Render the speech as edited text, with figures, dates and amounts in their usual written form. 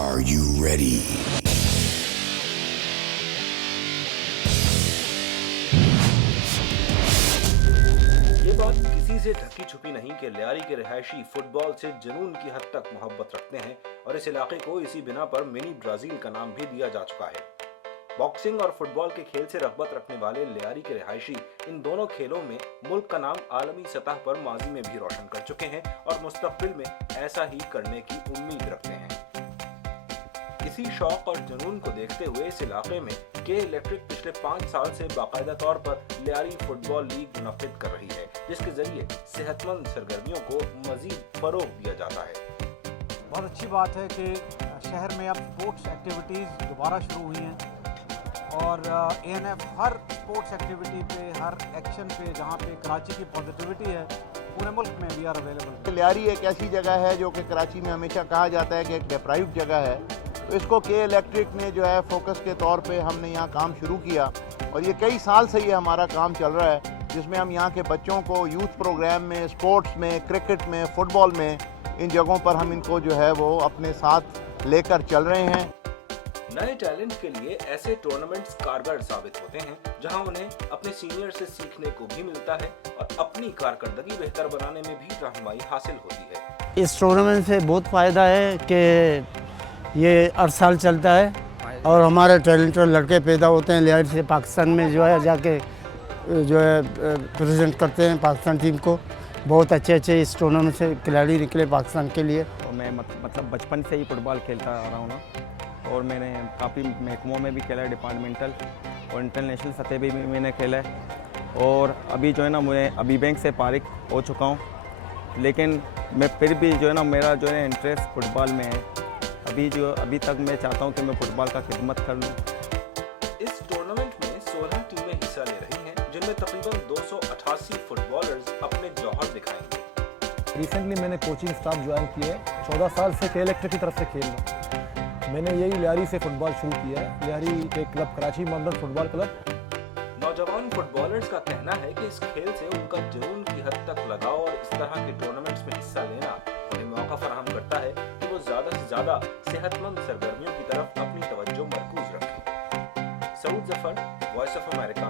Are you ready? ये बात किसी से ढकी छुपी नहीं कि लियारी के रिहायशी फुटबॉल से जुनून की हद तक मोहब्बत रखते हैं और इस इलाके को इसी बिना पर मिनी ब्राजील का नाम भी दिया जा चुका है। बॉक्सिंग और फुटबॉल के खेल से रग़बत रखने वाले लियारी के रिहायशी इन दोनों खेलों में मुल्क का नाम आलमी सतह पर माजी में भी रोशन कर चुके हैं और मुस्तकबिल में ऐसा ही करने की उम्मीद रखते हैं। इसी शौक और जुनून को देखते हुए इस इलाके में के इलेक्ट्रिक पिछले 5 साल से बाकायदा तौर पर लियारी फुटबॉल लीग मुनक्किद कर रही है, जिसके जरिए सेहतमंद सरगर्मियों को मजीद फरोग दिया जाता है। बहुत अच्छी बात है कि शहर में अब स्पोर्ट्स एक्टिविटीज़ दोबारा शुरू हुई हैं और ANF हर स्पोर्ट्स एक्टिविटी पे, हर एक्शन पे जहाँ पे कराची की पॉजिटिविटी है, पूरे मुल्क में वी आर अवेलेबल। लियारी एक ऐसी जगह है जो कि कराची में हमेशा कहा जाता है कि एक डिप्राइव्ड जगह है, तो इसको के इलेक्ट्रिक ने जो है फोकस के तौर पे हमने यहाँ काम शुरू किया और ये कई साल से ये हमारा काम चल रहा है, जिसमें हम यहाँ के बच्चों को यूथ प्रोग्राम में, स्पोर्ट्स में, क्रिकेट में, फुटबॉल में, इन जगहों पर हम इनको जो है वो अपने साथ लेकर चल रहे हैं। नए टैलेंट के लिए ऐसे टूर्नामेंट्स कारगर साबित होते हैं जहां उन्हें अपने सीनियर से सीखने को भी मिलता है और अपनी कारकर्दगी बेहतर बनाने में भी रहनुमाई हासिल होती है। इस टूर्नामेंट से बहुत फ़ायदा है कि ये हर साल चलता है और हमारे टैलेंटेड लड़के पैदा होते हैं लियारी से, पाकिस्तान में जो है जाके जो है प्रेजेंट करते हैं पाकिस्तान टीम को। बहुत अच्छे इस टूर्नामेंट से खिलाड़ी निकले पाकिस्तान के लिए। और मैं मतलब बचपन से ही फुटबॉल खेलता आ रहा हूँ ना, और मैंने काफ़ी महकमों में भी खेला है, डिपार्टमेंटल और इंटरनेशनल सतह भी मैंने खेला है। और अभी जो है ना मैं अभी बैंक से फारिग हो चुका हूँ, लेकिन मैं फिर भी जो है ना मेरा जो है इंटरेस्ट फुटबॉल में है। अभी तक मैं चाहता हूँ कि मैं फुटबॉल का खिदमत कर लूँ। इस टूर्नामेंट में 16 टीमें हिस्सा ले रही हैं, जिनमें तकरीबन 288 फुटबॉलर्स अपने जौहर दिखाएंगे। रिसेंटली मैंने कोचिंग स्टाफ ज्वाइन किया है। 14 साल से के इलेक्ट्रिक की तरफ से खेल रहा हूँ। मैंने यही लियारी से फुटबॉल शुरू किया है, लियारी के club Karachi modern football club. नौजवान फुटबॉलर्स का कहना है कि इस खेल से उनका जुनून की हद तक लगाव और इस तरह के टूर्नामेंट्स में हिस्सा लेना उन्हें मौका फराहम करता है कि वो ज़्यादा से ज़्यादा सेहतमंद सरगर्मियों की तरफ अपनी तवज्जो मरकूज रखें। Saud Zafar, voice of America,